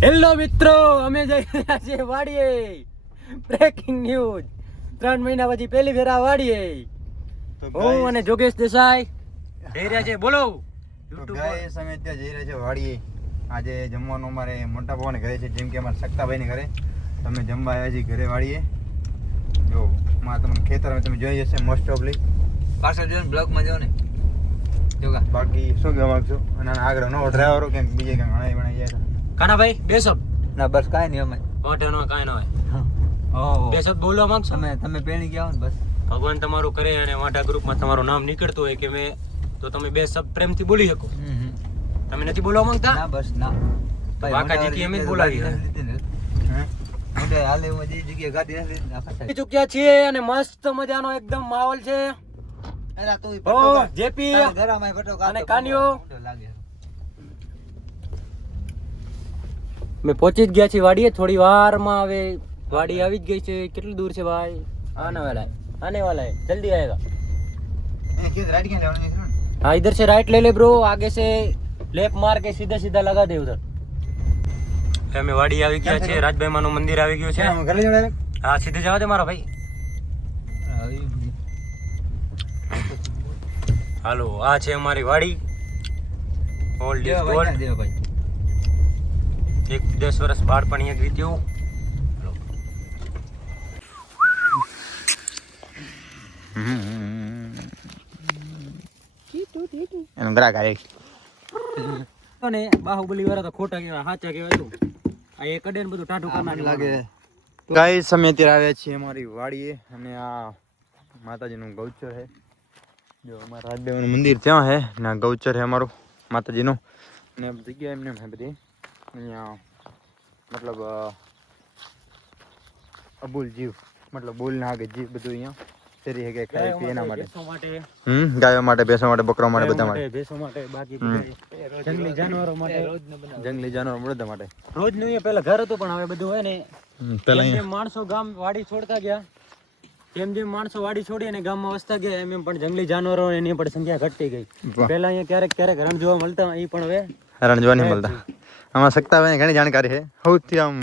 Hello મિત્રો, અમે જઈ રહ્યા છીએ વાડીએ. Breaking news. 3 મહિના પછી પહેલી ફેરા વાડીએ. હું અને જોગેશ દેસાઈ જઈ રહ્યા છે. બોલો. ગાઈસ અમે ત્યાં જઈ રહ્યા છે વાડીએ. આજે જમવાનું અમારે મોટા પપ્પાને ઘરે છે, જેમ કે અમારા સક્તાભાઈને ઘરે. તમે જમવા આવ્યા છીએ ઘરે વાડીએ. જો માં તમને ખેતર તમે જોઈ જશે મોસ્ટ ઓફલી. પાછળ જો ને બ્લોગમાં જો ને જોગા. બાકી શું કહેવા માંગશો? અને આગળ નવો ડ્રાઈવરો કેમ બીજે ક્યાંક ઘણા વણાઈ જાય. કાનાભાઈ બે શબ્દ. ના બસ કાંઈ નહીં અમે વાંઢાનો કાંઈ ન હોય. ઓહો બે શબ્દ બોલવા માંગશો? તમે પેણી ગયા હો ને બસ. ભગવાન તમારું કરે અને વાંઢા ગ્રુપમાં તમારું નામ નીકળતું હોય કે મેં તો તમે બે શબ્દ પ્રેમથી બોલી શકો. તમે નથી બોલવા માંગતા? ના બસ ના વાકાજીથી એમ જ બોલાવી. મોઢે હાલે હું જે જગ્યાએ ગાડી નથી આવી ચૂક્યા છીએ અને મસ્ત મજાનો એકદમ માહોલ છે. એલા તું ઓ જેપી ઘરામાં ફટો અને કાનિયો. લાગે મેં પહોંચી જ ગયા છીએ વાડીએ. થોડી વારમાં હવે વાડી આવી જ ગઈ છે. કેટલું દૂર છે ભાઈ? આने वाला है जल्दी आएगा. એ કે રાઈટ ક્યાં લેવાનું છે? हाँ इधर से राइट ले ले ब्रो, आगे से लेफ्ट मार के सीधा सीधा लगा दे उधर. અમે વાડી આવી ગયા છે. રાજભાઈ માનું મંદિર આવી ગયું છે. ઘરે જવા. હા સીધે જવા દે મારા ભાઈ. હાલો, આ છે અમારી વાડી. Old is gold. ભાઈ 1 થી 10 વર્ષ બાળપણ અહીંયા વીત્યું. એનો ગ્રાહક આવે. અને બાહુબલી વાળા તો ખોટા કહેવાય, સાચા કહેવાય. તું આ એક અડે ને બધું ટાઢું કરી નાખે લાગે. ગાઈસ અમે અત્યારે આવ્યા છીએ અમારી વાડીએ અને આ માતાજીનું ગૌચર છે. જો અમારા રાજદેવનું મંદિર ત્યાં છે ને આ ગૌચર છે અમારું માતાજીનું. અને જગ્યા એમને છે બધી અહીંયા, મતલબ અબુલ જીવ, મતલબ બોલ ના આગે જીવ બધું અહીંયા શરી છે કે ખાઈ પી એના માટે. ગાયો માટે, ભેંસો માટે, બકરા માટે, બધા માટે. ભેંસો માટે, બાકી જંગલી જાનવરો માટે, જંગલી જાનવરો બધા માટે. રોજનું એ પેલા ઘર હતું પણ હવે બધું હોય ને પેલા જેમ જેમ માણસો ગામ વાડી છોડતા ગયા, જેમ જેમ માણસો વાડી છોડી અને ગામમાં વસતા ગયા એમ એમ પણ જંગલી જાનવરો એની પણ સંખ્યા ઘટતી ગઈ. પેલા અહીંયા ક્યારેક ક્યારેક રણ જોવા મળતા, એ પણ હવે રણ જોવા નહીં મળતા. આમાં સક્તાભાઈ ઘણી જાણકારી છે. સૌથી આમ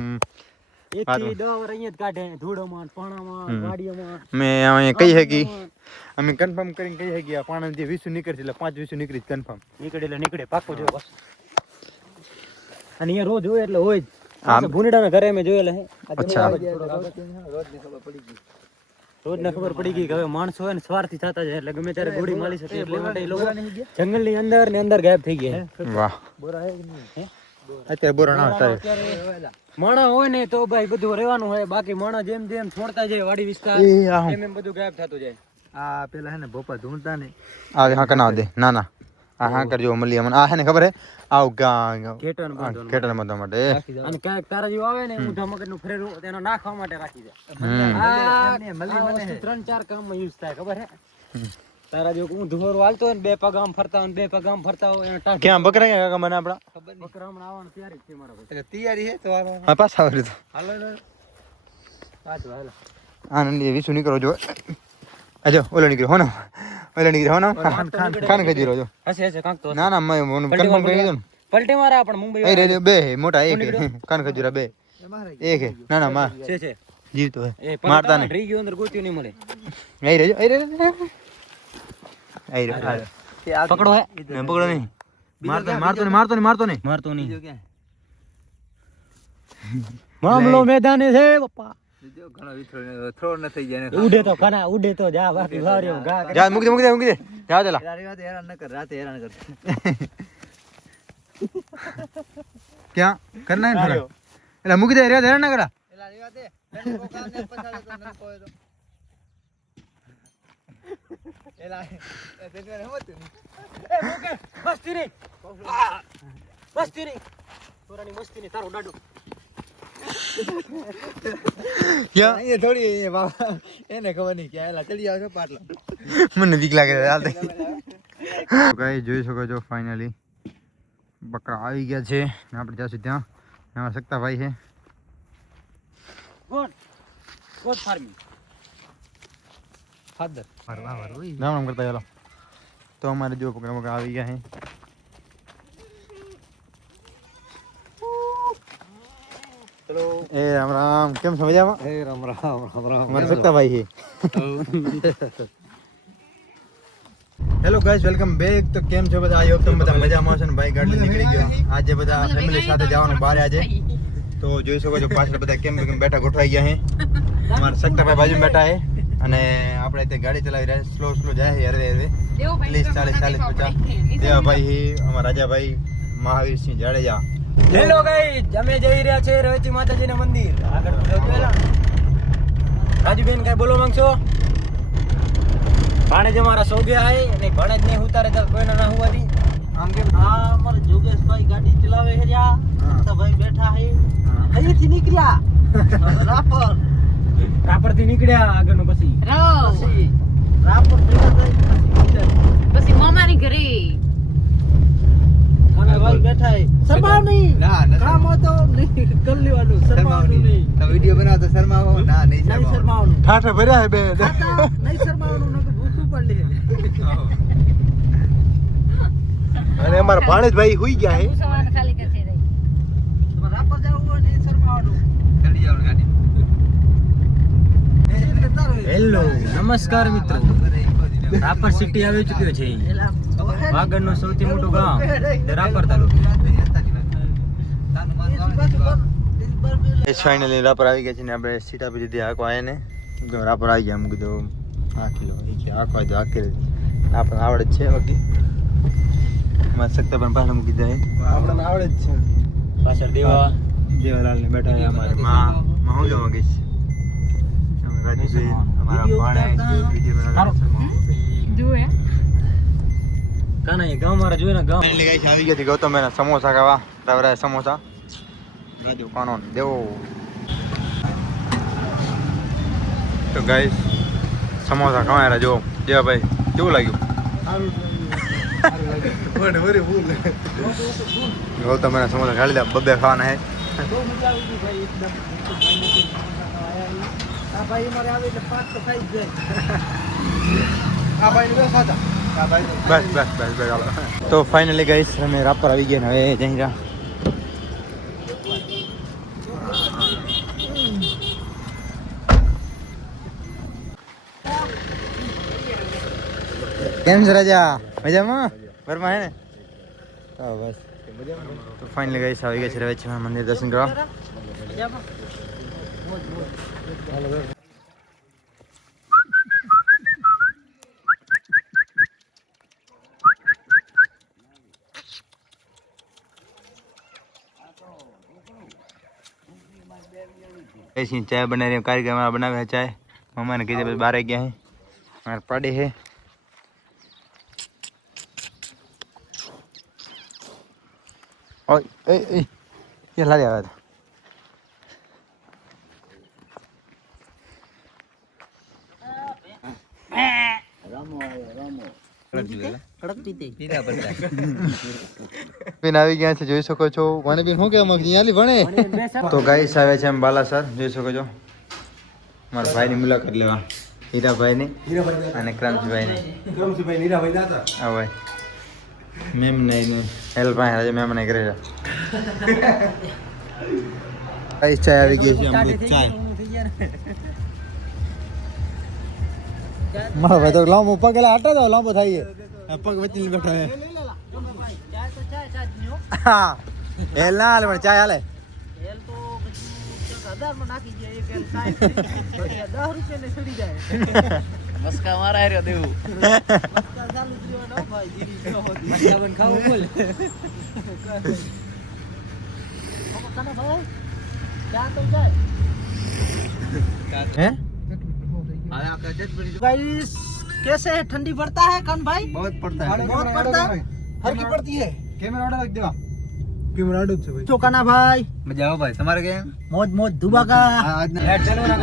1 થી 10 વાર અહીંયા જ કાઢે, ધૂળોમાં, પાણામાં, ગાડીઓમાં. મેં અહીંયા કહી શકી, અમે કન્ફર્મ કરીને કહી શકી આ પાણા જે 20 નીકળશે એટલે 5 20 નીકળી કન્ફર્મ નીકળે એટલે નીકળે પાક્કો જો બસ. અને અહીંયા રોજ હોય એટલે હોય જ. ભૂંડાના ઘરે મેં જોયેલા છે. અચ્છા. રોજને ખબર પડી ગઈ કે હવે માણસો હોય ને સ્વાર્થી થતા જાય એટલે ગમે ત્યારે ગોળી મારી શકે, એટલે માટે એ લોકો જંગલની અંદર ને અંદર ગાયબ થઈ ગયા. વાહ. અત્યારે બોરા ના હતા. માણા હોય ને તો ભાઈ બધું રહેવાનું હોય, બાકી માણા જેમ જેમ છોડતા જાય વાડી વિસ્તાર એમ એમ બધું ગાયબ થતું જાય. આ પેલા હે ને ભોપા ધૂણતા ને આ હા કના દે ના ના આ હા કરજો મળી મને આ હે ને ખબર હે આવ ગા ખેતર ખેતર માં માટે. અને ક્યાંક તારા જેવું આવે ને ઊંધા મગજનું ફરેરું તેનો નાખવા માટે રાખી દે. આ 3-4 કામમાં યુઝ થાય, ખબર હે? તારા જેવું ઊંધું ફરવું હાલતો હોય ને 2 પગ આમ ફરતા હોય ને 2 પગ આમ ફરતા હોય એનો ટાંક. ક્યાં બકરા ક્યાં કાકા મને આપડા બકરા હમણાં આવવાનું તૈયારી જ છે મારા ભાઈ. એટલે તૈયારી હે તો હા પાછા આવે તો હાલો હાલો. આનંદ એ વિસુ નીકળો જો. અજો ઓલો નીકળ્યો હો ને, ઓલો નીકળ્યો હો ને ખાન ખજી રહ્યો. હશે હશે કાંક તો ના ના મેં કન્ફર્મ કરી દીધું ને. પલટી મારા પણ મુંબઈ એ રે બે મોટા એક કાન ખજૂરા બે એક હે ના ના માં છે જીવ તો હે એ મારતા નહીં. રહી ગયો અંદર ગોત્યું નહીં મળે. એ રે એ રે એ રે પકડો હે મેં પકડો નહીં. મારતો નહીં. મારતો નહીં. ક્યાં મામલો મેદાને છે પપ્પા. જો ઘણો થ્રોડ ન થઈ જાય ને ઉડે તો કના ઉડે તો જા, બાકી વાર્યો ગા. જા મૂકી દે જા દેલા. રાતે હેરાન ન કર, રાતે હેરાન કર. ક્યાં કરના હે થોડા એટલે મૂકી દે રે હેરાન ના કરા. એલા રેવા દે તને કો કામ ને પછાડે તો નન કોય તો એલા તે કરે હોતું એ મૂકે મસ્તી નહીં, મસ્તી નહીં, તોરાની મસ્તી નહીં, તારો ડાડો. ક્યાં એ થોડી બાબા એને ખબર નહીં ક્યાં એલા ચડી આવજો પાટલો. મને બીક લાગે હાલ દે. ગાઈસ જોઈ શકો છો ફાઇનલી બકરા આવી ગયા છે ને આપણે જાશું ત્યાં. અમારા સક્તાભાઈ છે. ગોડ ફાર્મિંગ ફાધર વાહ વાહ ઓય રામ રામ કરતા ચાલો. તો અમારે જો બકરા આવી ગયા છે. એ રામ રામ, કેમ છો મજામાં? એ રામ રામ રામ રામ અમારા સત્તાભાઈ છે. Hello guys, welcome back. તો કેમ છો બધા? આઈ હોપ તમે બધા મજામાં હશો ને. ભાઈ ગાડી નીકળી ગયો આજે બધા ફેમિલી સાથે જવાનું બહાર આજે. તો જોઈ શકો છો પાછળ બધા કેમ બેઠા ગોઠવાઈ ગયા છે. અમારા સત્તાભાઈ બાજુ બેઠા છે અને આપણે તે ગાડી ચલાવી રહ્યા સ્લો જાય છે હરવે હરવે 30 40 50. દેવાભાઈ, અમારા રાજાભાઈ, મહાવીરસિંહ જાડેજા. હેલો ગાઈસ, અમે જઈ રહ્યા છે રવેચી માતાજીના મંદિર. આગળ રાજુબેન કઈ બોલો માંગશો? ભાણેજ અમારા સો ગયા હે અને ભાણેજ નહીં ઉતારે તો કોઈને ના હોવા દી. આમ કે આ અમાર જોગેશભાઈ ગાડી ચલાવે છે રહ્યા. સત્તાભાઈ બેઠા છે. અહીંથી નીકળ્યા રાપર થી નીકળ્યા આગળનું પછી રાપર પછી મામાની ઘરે ભાઈ બેઠા છે. શરમાવ નહીં. ના કામ હોય તો નહીં કરી લેવાનું. શરમાવવાનું નહીં. તો વિડિયો બનાવો તો શરમાવો ના નહીં નહીં શરમાવો. શરમાવવાનું. ઠાઠા ભર્યા છે બે. નહીં શરમાવવાનું, નકર ભૂખું પડી લે. અને અમારા ભાણેજભાઈ હુઈ ગયા છે. સવારે ખાલી કરશે રહી રાપર જવું હોય નહીં શરમાવાનું. ચડી જાવ ગાડી. હેલો નમસ્કાર મિત્રો, રાપર સિટી આવી ચૂક્યો છે. વાગડનું સૌથી મોટું ગામ રાપર તાલુકો. ફાઇનલી રાપર આવી ગયા છે ને આપણે સીટ આપી દીધી આખો આયા ને. રાપર આવી ગયા. મૂકી દઉં આખી લો આખો તો આખી આપણે આવડે જ છે. બાકી મારા સત્તા પણ પાછળ મૂકી દે. આપણે આવડે જ છે. પાછળ દેવા દેવાલાલ ને બેઠા છે અમારે માં હું કેવા ગઈશ રાજુભાઈ અમારા ભાણે વિડિયો બનાવવાનો. જુએ કાના એ ગામ મારા જોઈને ગામ ફાઇનલી ગાઈસ આવી ગયા છે ગૌતમ એના સમોસા ખાવા. રવરાય સમોસા રાજુ કાનો દેવો. તો ગાઈસ સમોસા ખવાય જો જેવા ભાઈ કેવું લાગ્યું? ગૌતમ એના સમોસા ખાલી દે બબે ખાવાના હે. બહુ મજા આવી ગઈ ભાઈ. એકદમ આ ભાઈ મારે આવે એટલે પાક તો ખાઈ જ જાય. બસ હાલો. તો ફાઇનલી ગાઈસ અમે રાપર આવી ગયા ને હવે જઈ રહ્યા. કેમ છે રાજા? મજામાં? ઘરમાં હે ને? હા બસ. તો ફાઇનલી ગાઈસ આવી ગયા છે રવેચી મંદિર દર્શન કરવા. ऐसी चाय बना रही है कारीगर हमारा बनावे है चाय. मम्मा ने कही बाहर गया है हमारे पाड़े है. और ये ला लिया था. બેન આવી ગયા છે જોઈ શકો છો. મને બેન શું કેવા માંગતી યાલી ભણે. તો ગાઈસ આવે છે એમ બાલાસર જોઈ શકો છો. મારા ભાઈની મુલાકાત લેવા હીરાભાઈ ની અને ક્રાંતિભાઈ ની. હા ભાઈ મેમ નહીં હેલ્પ આજે મેમ નહીં કરે. ગાઈસ ચાય આવી ગઈ છે અમૃત ચાય. મારો ભાઈ તો લાંબો પગ એટલે આટા દો લાંબો થાય પગ વચ્ચે બેઠો હે. હા એ ના હાલે પણ ચાય હાલે. મસ્કા મારા રહ્યો દેવું. ખાવું બોલ. હે गाइस कैसे है? ठंडी पड़ता है कान भाई? बहुत पड़ता है. बहुत पड़ता है. हर की पड़ती है. कैमरा ऑर्डर रख देवा. कैमरा ऑर्डर છે ભાઈ. तो काना भाई મજા આવો ભાઈ તમારે કેમ? मौज मौज धुबा का. आज ચલો ના